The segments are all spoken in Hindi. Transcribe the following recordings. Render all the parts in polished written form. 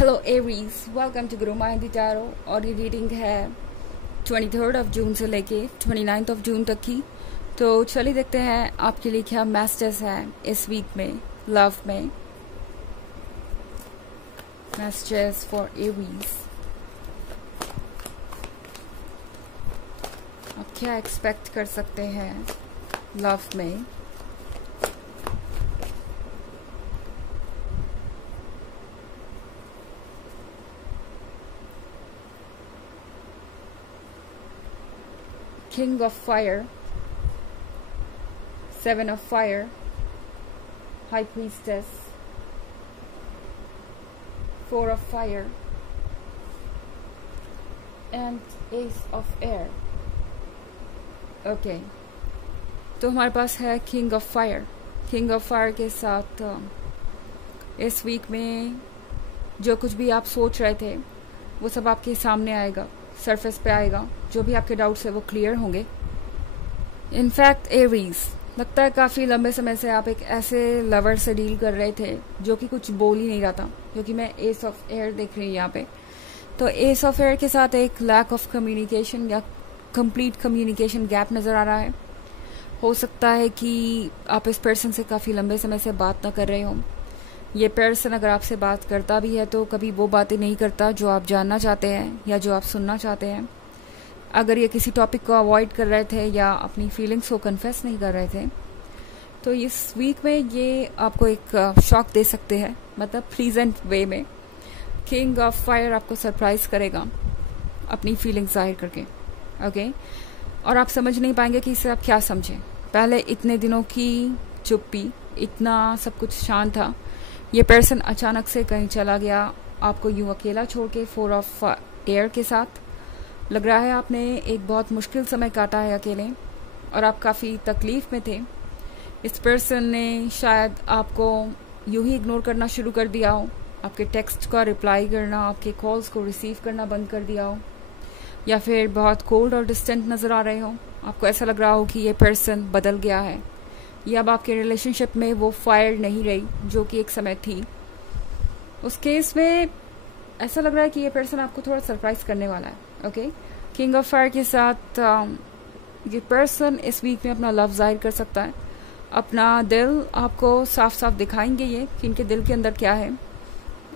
Hello Aries, welcome to Guru माहिंदी tarot. और ये रीडिंग है 23 जून से लेके 29 जून तक की। तो चलिए देखते हैं आपके लिए क्या मैसेजेस है इस वीक में लव में। मैसेजेस फॉर एरीज, आप क्या एक्सपेक्ट कर सकते हैं लव में। King of Fire, Seven of Fire, High Priestess, Four of Fire, and Ace of Air. Okay, तो हमारे पास है King of Fire। King of Fire के साथ इस वीक में जो कुछ भी आप सोच रहे थे वो सब आपके सामने आएगा, सरफेस पे आएगा। जो भी आपके डाउट्स है वो क्लियर होंगे। इनफैक्ट एरीज, लगता है काफ़ी लंबे समय से आप एक ऐसे लवर से डील कर रहे थे जो कि कुछ बोल ही नहीं रहा था, क्योंकि मैं एस ऑफ एयर देख रही हूँ यहाँ पे। तो एस ऑफ एयर के साथ एक लैक ऑफ कम्युनिकेशन या कंप्लीट कम्युनिकेशन गैप नज़र आ रहा है। हो सकता है कि आप इस पर्सन से काफ़ी लंबे समय से बात ना कर रहे हो। ये पर्सन अगर आपसे बात करता भी है तो कभी वो बातें नहीं करता जो आप जानना चाहते हैं या जो आप सुनना चाहते हैं। अगर ये किसी टॉपिक को अवॉइड कर रहे थे या अपनी फीलिंग्स को कन्फेस नहीं कर रहे थे तो इस वीक में ये आपको एक शॉक दे सकते हैं, मतलब प्लीजेंट वे में। किंग ऑफ फायर आपको सरप्राइज करेगा अपनी फीलिंग्स जाहिर करके। ओके, और आप समझ नहीं पाएंगे कि इससे आप क्या समझें। पहले इतने दिनों की चुप्पी, इतना सब कुछ शांत था, ये पर्सन अचानक से कहीं चला गया, आपको यूं अकेला छोड़ के। फोर ऑफ एयर के साथ लग रहा है आपने एक बहुत मुश्किल समय काटा है अकेले और आप काफ़ी तकलीफ में थे। इस पर्सन ने शायद आपको यूं ही इग्नोर करना शुरू कर दिया हो, आपके टेक्स्ट का रिप्लाई करना, आपके कॉल्स को रिसीव करना बंद कर दिया हो, या फिर बहुत कोल्ड और डिस्टेंट नज़र आ रहे हो। आपको ऐसा लग रहा हो कि ये पर्सन बदल गया है, या अब आपके रिलेशनशिप में वो फायर नहीं रही जो कि एक समय थी। उस केस में ऐसा लग रहा है कि ये पर्सन आपको थोड़ा सरप्राइज करने वाला है। ओके, किंग ऑफ फायर के साथ ये पर्सन इस वीक में अपना लव जाहिर कर सकता है। अपना दिल आपको साफ साफ दिखाएंगे ये कि इनके दिल के अंदर क्या है।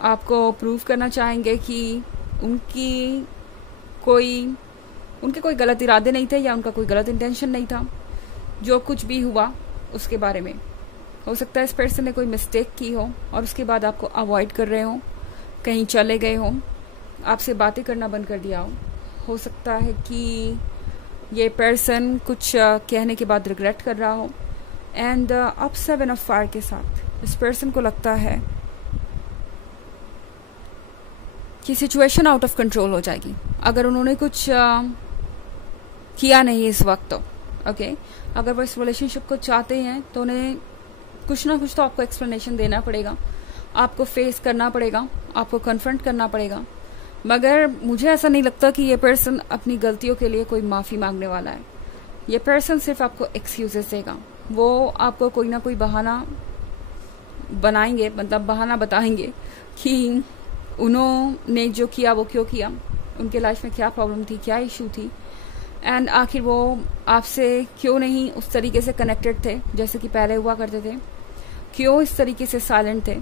आपको प्रूव करना चाहेंगे कि उनके कोई गलत इरादे नहीं थे या उनका कोई गलत इंटेंशन नहीं था। जो कुछ भी हुआ उसके बारे में हो सकता है इस पर्सन ने कोई मिस्टेक की हो और उसके बाद आपको अवॉइड कर रहे हो, कहीं चले गए हो, आपसे बातें करना बंद कर दिया हो सकता है कि ये पर्सन कुछ कहने के बाद रिग्रेट कर रहा हो। एंड अब सेवन ऑफ फायर के साथ इस पर्सन को लगता है कि सिचुएशन आउट ऑफ कंट्रोल हो जाएगी अगर उन्होंने कुछ किया नहीं इस वक्त। तो ओके, अगर वो इस रिलेशनशिप को चाहते हैं तो उन्हें कुछ ना कुछ तो आपको एक्सप्लेनेशन देना पड़ेगा, आपको फेस करना पड़ेगा, आपको कन्फ्रंट करना पड़ेगा। मगर मुझे ऐसा नहीं लगता कि ये पर्सन अपनी गलतियों के लिए कोई माफ़ी मांगने वाला है। ये पर्सन सिर्फ आपको एक्सक्यूजेस देगा। वो आपको कोई ना कोई बहाना बनाएंगे, मतलब बहाना बताएंगे कि उन्होंने जो किया वो क्यों किया, उनके लाइफ में क्या प्रॉब्लम थी, क्या इशू थी, एंड आखिर वो आपसे क्यों नहीं उस तरीके से कनेक्टेड थे जैसे कि पहले हुआ करते थे, क्यों इस तरीके से साइलेंट थे।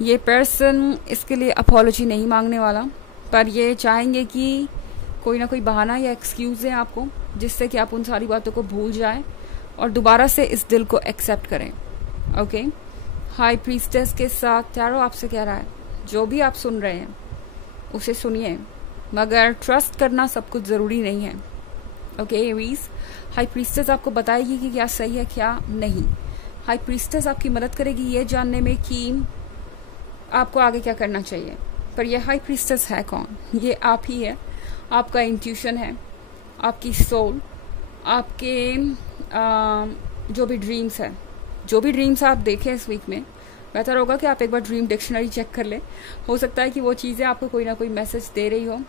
ये पर्सन इसके लिए अपॉलॉजी नहीं मांगने वाला, पर ये चाहेंगे कि कोई ना कोई बहाना या एक्सक्यूज दें आपको, जिससे कि आप उन सारी बातों को भूल जाएं और दोबारा से इस दिल को एक्सेप्ट करें। ओके, हाई प्रीस्टेस के साथ टैरो आपसे कह रहा है जो भी आप सुन रहे हैं उसे सुनिए, मगर ट्रस्ट करना सब कुछ ज़रूरी नहीं है। ओके एरीज, हाई प्रीस्टेस आपको बताएगी कि क्या सही है क्या नहीं। हाई प्रीस्टेस आपकी मदद करेगी ये जानने में कि आपको आगे क्या करना चाहिए। पर यह हाई प्रीस्टेस है कौन? ये आप ही है, आपका इंट्यूशन है, आपकी सोल, आपके जो भी ड्रीम्स है, जो भी ड्रीम्स आप देखें इस वीक में, बेहतर होगा कि आप एक बार ड्रीम डिक्शनरी चेक कर लें। हो सकता है कि वो चीज़ें आपको कोई ना कोई मैसेज दे रही हो,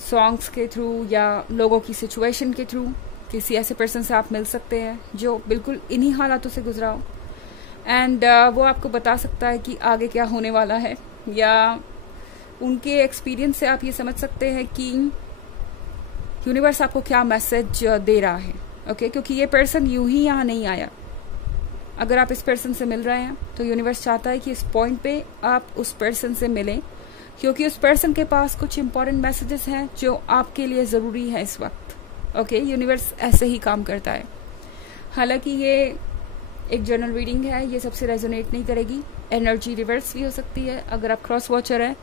सॉन्ग्स के थ्रू या लोगों की सिचुएशन के थ्रू। किसी ऐसे पर्सन से आप मिल सकते हैं जो बिल्कुल इन्हीं हालातों से गुजरा हो, एंड वो आपको बता सकता है कि आगे क्या होने वाला है या उनके एक्सपीरियंस से आप ये समझ सकते हैं कि यूनिवर्स आपको क्या मैसेज दे रहा है। ओके, क्योंकि ये पर्सन यूं ही यहाँ नहीं आया। अगर आप इस पर्सन से मिल रहे हैं तो यूनिवर्स चाहता है कि इस पॉइंट पे आप उस पर्सन से मिलें, क्योंकि उस पर्सन के पास कुछ इंपॉर्टेंट मैसेजेस हैं जो आपके लिए ज़रूरी है इस वक्त। ओके, यूनिवर्स ऐसे ही काम करता है। हालांकि ये एक जनरल रीडिंग है, ये सबसे रेजोनेट नहीं करेगी। एनर्जी रिवर्स भी हो सकती है अगर आप क्रॉस वॉचर हैं।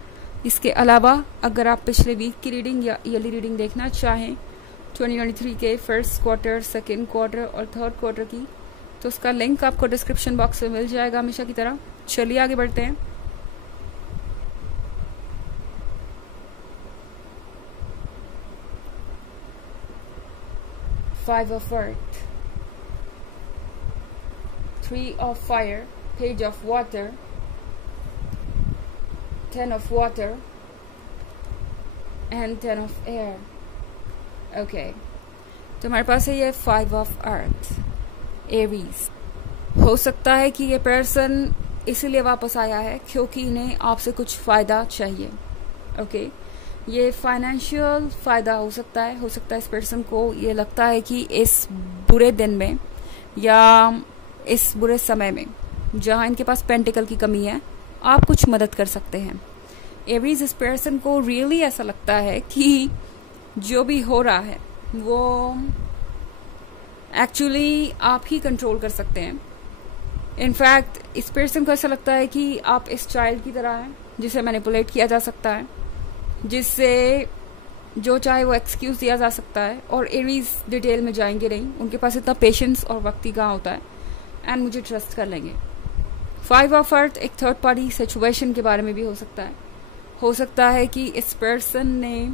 इसके अलावा अगर आप पिछले वीक की रीडिंग या ईयरली रीडिंग देखना चाहें 2023 के फर्स्ट क्वार्टर, सेकेंड क्वार्टर और थर्ड क्वार्टर की, तो उसका लिंक आपको डिस्क्रिप्शन बॉक्स में मिल जाएगा हमेशा की तरह। चलिए आगे बढ़ते हैं। Five of Earth, Three of Fire, Page of Water, Ten of Water and Ten of Air. Okay, तो हमारे पास है ये Five of Earth, Aries। हो सकता है कि ये पर्सन इसीलिए वापस आया है क्योंकि इन्हें आपसे कुछ फ़ायदा चाहिए। ओके, ये फाइनेंशियल फ़ायदा हो सकता है इस पर्सन को ये लगता है कि इस बुरे दिन में या इस बुरे समय में जहाँ इनके पास पेंटिकल की कमी है, आप कुछ मदद कर सकते हैं। एवरीज, इस पर्सन को रियली ऐसा लगता है कि जो भी हो रहा है वो एक्चुअली आप ही कंट्रोल कर सकते हैं। इनफैक्ट इस पर्सन को ऐसा लगता है कि आप इस चाइल्ड की तरह हैं जिसे मैनिपुलेट किया जा सकता है, जिससे जो चाहे वो एक्सक्यूज दिया जा सकता है। और एरीज डिटेल में जाएंगे नहीं, उनके पास इतना पेशेंस और वक्त ही कहाँ होता है, एंड मुझे ट्रस्ट कर लेंगे। फाइव ऑफ अर्थ एक थर्ड पार्टी सिचुएशन के बारे में भी हो सकता है कि इस पर्सन ने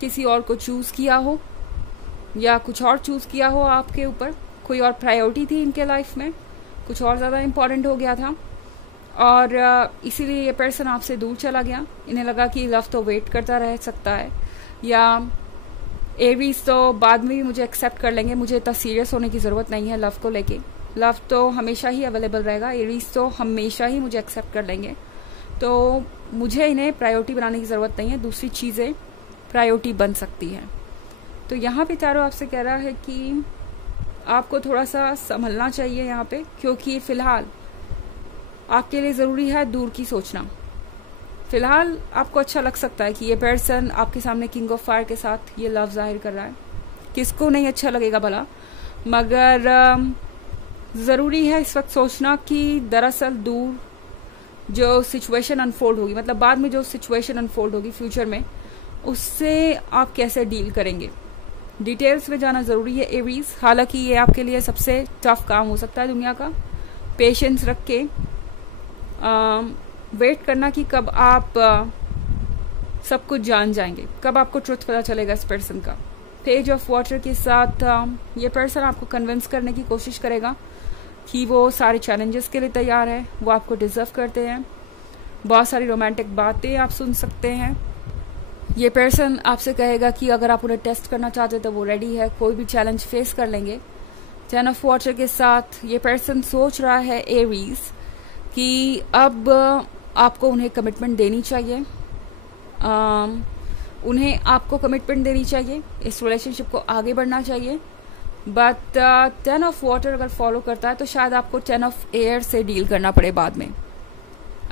किसी और को चूज किया हो या कुछ और चूज किया हो आपके ऊपर। कोई और प्रायोरिटी थी इनके लाइफ में, कुछ और ज़्यादा इम्पोर्टेंट हो गया था और इसीलिए ये पर्सन आपसे दूर चला गया। इन्हें लगा कि लव तो वेट करता रह सकता है, या एरीज तो बाद में भी मुझे एक्सेप्ट कर लेंगे, मुझे इतना सीरियस होने की ज़रूरत नहीं है लव को लेके, लव तो हमेशा ही अवेलेबल रहेगा, एरीज तो हमेशा ही मुझे एक्सेप्ट कर लेंगे, तो मुझे इन्हें प्रायोरिटी बनाने की ज़रूरत नहीं है, दूसरी चीज़ें प्रायोरिटी बन सकती हैं। तो यहाँ पे तारो आपसे कह रहा है कि आपको थोड़ा सा संभलना चाहिए यहाँ पे, क्योंकि फ़िलहाल आपके लिए ज़रूरी है दूर की सोचना। फ़िलहाल आपको अच्छा लग सकता है कि ये पर्सन आपके सामने किंग ऑफ फायर के साथ ये लव जाहिर कर रहा है, किसको नहीं अच्छा लगेगा भला, मगर ज़रूरी है इस वक्त सोचना कि दरअसल दूर जो सिचुएशन अनफोल्ड होगी, मतलब बाद में जो सिचुएशन अनफोल्ड होगी फ्यूचर में, उससे आप कैसे डील करेंगे। डिटेल्स में जाना ज़रूरी है एरीज। हालांकि ये आपके लिए सबसे टफ काम हो सकता है दुनिया का, पेशेंस रख के वेट करना कि कब आप सब कुछ जान जाएंगे, कब आपको ट्रुथ पता चलेगा इस पर्सन का। पेज ऑफ वाटर के साथ ये पर्सन आपको कन्विंस करने की कोशिश करेगा कि वो सारे चैलेंजेस के लिए तैयार है, वो आपको डिजर्व करते हैं। बहुत सारी रोमांटिक बातें आप सुन सकते हैं। ये पर्सन आपसे कहेगा कि अगर आप उन्हें टेस्ट करना चाहते तो वो रेडी है, कोई भी चैलेंज फेस कर लेंगे। 10 ऑफ वाटर के साथ ये पर्सन सोच रहा है एरीज कि अब आपको उन्हें कमिटमेंट देनी चाहिए, उन्हें आपको कमिटमेंट देनी चाहिए, इस रिलेशनशिप को आगे बढ़ना चाहिए। बट 10 ऑफ वाटर अगर फॉलो करता है तो शायद आपको 10 ऑफ एयर से डील करना पड़े बाद में।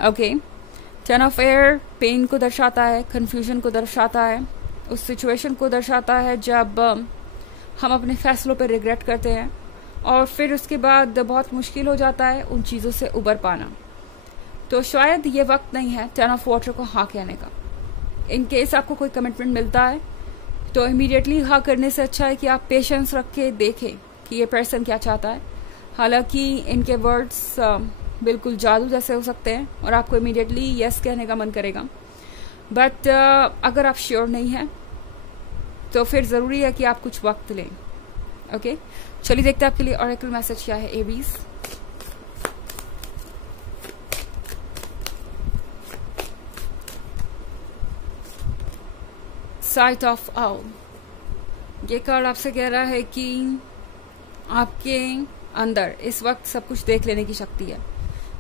ओके, 10 ऑफ एयर पेन को दर्शाता है, कन्फ्यूजन को दर्शाता है, उस सिचुएशन को दर्शाता है जब हम अपने फैसलों पर रिग्रेट करते हैं और फिर उसके बाद बहुत मुश्किल हो जाता है उन चीज़ों से उबर पाना। तो शायद ये वक्त नहीं है 10 ऑफ वाटर को हाँ कहने का। इन केस आपको कोई कमिटमेंट मिलता है तो इमीडिएटली हाँ करने से अच्छा है कि आप पेशेंस रख के देखें कि ये पर्सन क्या चाहता है। हालांकि इनके वर्ड्स बिल्कुल जादू जैसे हो सकते हैं और आपको इमीडिएटली यस कहने का मन करेगा, बट अगर आप श्योर नहीं हैं तो फिर ज़रूरी है कि आप कुछ वक्त लें। ओके, चलिए देखते हैं आपके लिए ऑरेकल मैसेज क्या है एरीज। साइट ऑफ आउल, ये कार्ड आपसे कह रहा है कि आपके अंदर इस वक्त सब कुछ देख लेने की शक्ति है।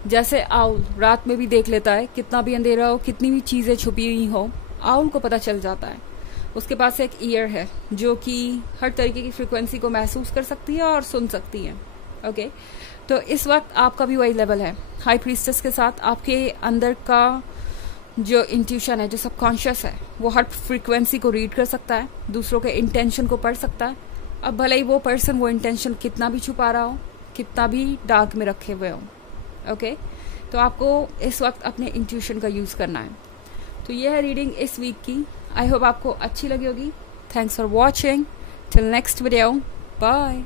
जैसे आउल रात में भी देख लेता है, कितना भी अंधेरा हो, कितनी भी चीज़ें छुपी हुई हो, आउल को पता चल जाता है। उसके पास एक ईयर है जो कि हर तरीके की फ्रिक्वेंसी को महसूस कर सकती है और सुन सकती है। ओके, तो इस वक्त आपका भी वही लेवल है हाई प्रीस्टेस के साथ। आपके अंदर का जो इंट्यूशन है, जो सबकॉन्शियस है, वो हर फ्रीक्वेंसी को रीड कर सकता है, दूसरों के इंटेंशन को पढ़ सकता है। अब भले ही वो पर्सन वो इंटेंशन कितना भी छुपा रहा हो, कितना भी डार्क में रखे हुए हो। ओके, तो आपको इस वक्त अपने इंट्यूशन का यूज़ करना है। तो ये है रीडिंग इस वीक की। आई होप आपको अच्छी लगी होगी। Thanks for watching. Till next video, bye.